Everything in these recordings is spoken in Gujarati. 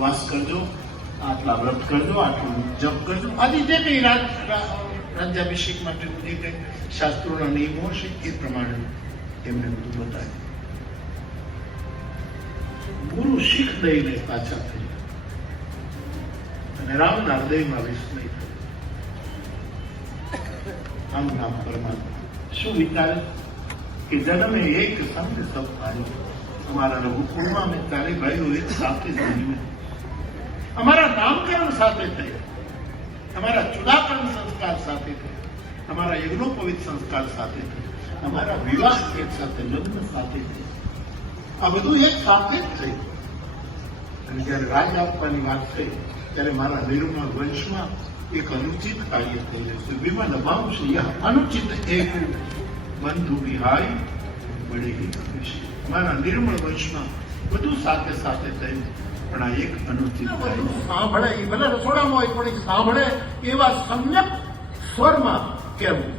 ઉપવાસ કરજો, આટલા વ્રત કરજો, આટલું જપ કરજો. આદિ જે કંઈ રાજ રાજ્યાભિષેક માટેનું જે કંઈ શાસ્ત્રોના નિયમો હશે એ પ્રમાણે એમને બધું બતાવ્યું ગુરુ શીખ દઈને પાછા થઈ અને રામના હૃદયમાં વિસ્મય આમ નામ પરમાત્મા. શું વિચારે? કે જન્મે એક સંત સબ અમારા રઘુકુળમાં અમે ચારે ભાઈઓ એક સાથે જન્મે અમારા નામકરણ સાથે થયો. અમારા ચુદાકરણ સંસ્કાર સાથે થયો. અમારા યજ્ઞોપવિત સંસ્કાર સાથે થયો. અમારા વિવાહ એક સાથે, લગ્ન સાથે થયા. આ બધું એક સાથે જ થયું. અને જ્યારે રાજ આપવાની વાત થઈ, ત્યારે મારા નિર્મળ વંશમાં એક અનુચિત કાર્ય રહ્યું છે વિમલ અભાવ છે અનુચિત એક. બંધુ વિહાય મળી મારા નિર્મળ વંશમાં બધું સાથે સાથે થયું. પણ આ એક અનુચિત સાંભળે એ ભલે રસોડામાં હોય પણ એ સાંભળે એવા સમ્યક સ્વરમાં કહેવું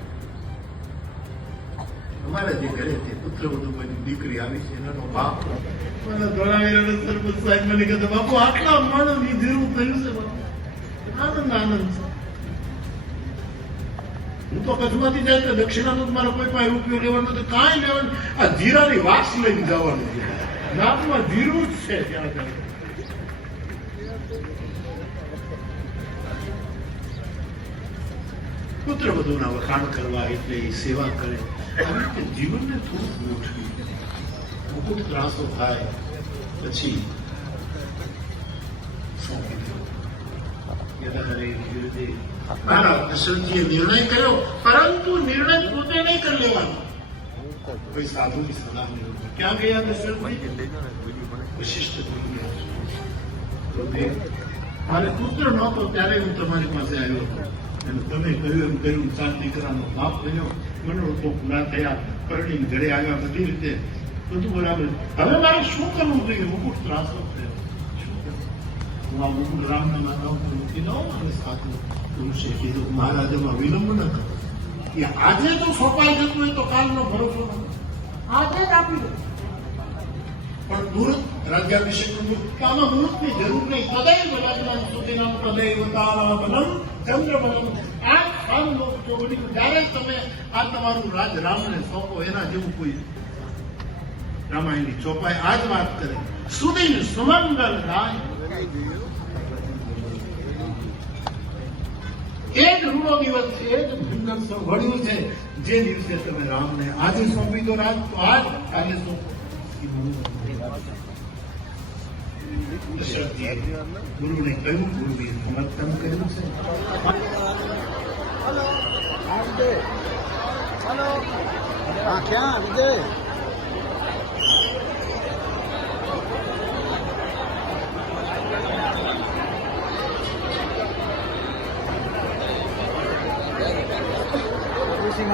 અમારા જે ઘરે છે પુત્ર વધુ બની દીકરી આવી છે એનો બાપ. મને ધોળાવીરાનો સરપંચ સાહેબ મને કહેતો બાપુ આટલા માણસની જેવું થયું છે આનંદ આનંદ છે. હું તો કચ્છમાંથી જાય તો દક્ષિણાનું મારો કોઈ પાસે રૂપિયો લેવાનો તો કાંઈ લેવાનું આ જીરાની વાસ લઈને જવાનું છે. નાકમાં જીરું જ છે ત્યાં પુત્ર વધુના વખાણ કરવા એટલે સેવા કરે. આવી રીતે જીવનને થોડું ગોઠવી મુકુટ ત્રાસો થાય. પછી નિર્ણય કર્યો, પરંતુ નિર્ણય પોતે નહીં કરી લેવાનો. કોઈ સાધુની સલાહ ક્યાં ગયા દશરથજી વિશિષ્ટ ગુરુ મારે પુત્ર નહોતો, ત્યારે હું તમારી પાસે આવ્યો હતો. અને તમે કહ્યું એમ કહ્યું સાત દીકરાનો બાપ બન્યો મનોરથો પૂરા થયા, પરણીને ઘરે આવ્યા બધી રીતે. બધું બરાબર. હવે મારે શું કરવું જોઈએ? મુકુટ ત્રાસો થયો? હું આ મુકુટ રામના માતા મૂકી દઉં અને સાધુ પુરુષે કીધું મહારાજામાં વિલંબ ન કરો. કે આજે તો સોંપાઈ જતું હોય તો કાલનો ભરોસો ન આજે જ આપી દો. પણ મુહૂર્ત રાજ્યાભિષેક મુહૂર્ત. કે આમાં મુહૂર્તની જરૂર નહીં. સદૈવ રાજ્યના સુધીનામ તદૈવ તારાબલમ ચંદ્રબલમ આ લોક ચોગડીનું જ્યારે તમે આ તમારું રાજ રામને સોંપો, એના જેવું કોઈ રામાયણની ચોપાઈ આ જ વાત કરે. સુધીન સુમંગલ ગાય એ જ રૂડો દિવસ છે, એ જ ભીંગર વળ્યું છે. જે દિવસે તમે રામને આજે સોંપી દો રાજ, તો આજ કાલે સોંપો. એ બહુ દશરથજીએ ગુરુને કહ્યું ગુરુએ સમર્થન કર્યું છે હા વિજય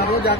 હલો